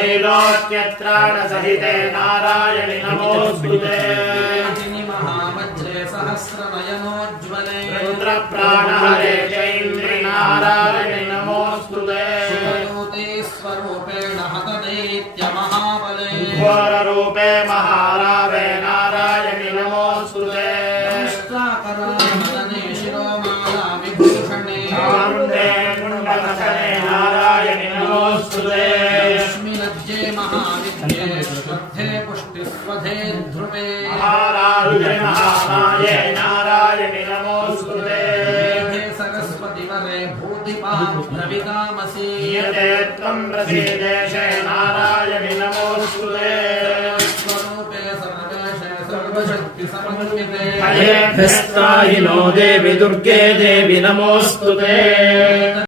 त्रैलोक्यत्राण सहिते नारायणि नमोस्तुते सहस्रनयनोज्ज्वले रुद्रप्राणहरे चैन्द्रि नारायणि नमोस्तुते स्वरूपेण हतदैत्य महाबले घोररूपे महारावे नारायणि नमोस्तुते दंष्ट्राकरामदने शिरोमाला विभूषणे चामुण्डे कुण्डलसने नारायणि नमोस्तुते लक्ष्मीलज्जे महाविद्ये श्रद्धे पुष्टिस्वधे ध्रुवे महाराजे महामाये नारायणि नमोस्तुते सरस्वती वरे भूतिपा प्रवितामसि यते त्वं प्रसीदेशे नारायणि नमोस्तुते स्वरूपे सर्वेशे सर्वशक्ति समन्विते अयेभ्यस्त्राहिनो देवि दुर्गे देवि नमोस्तुते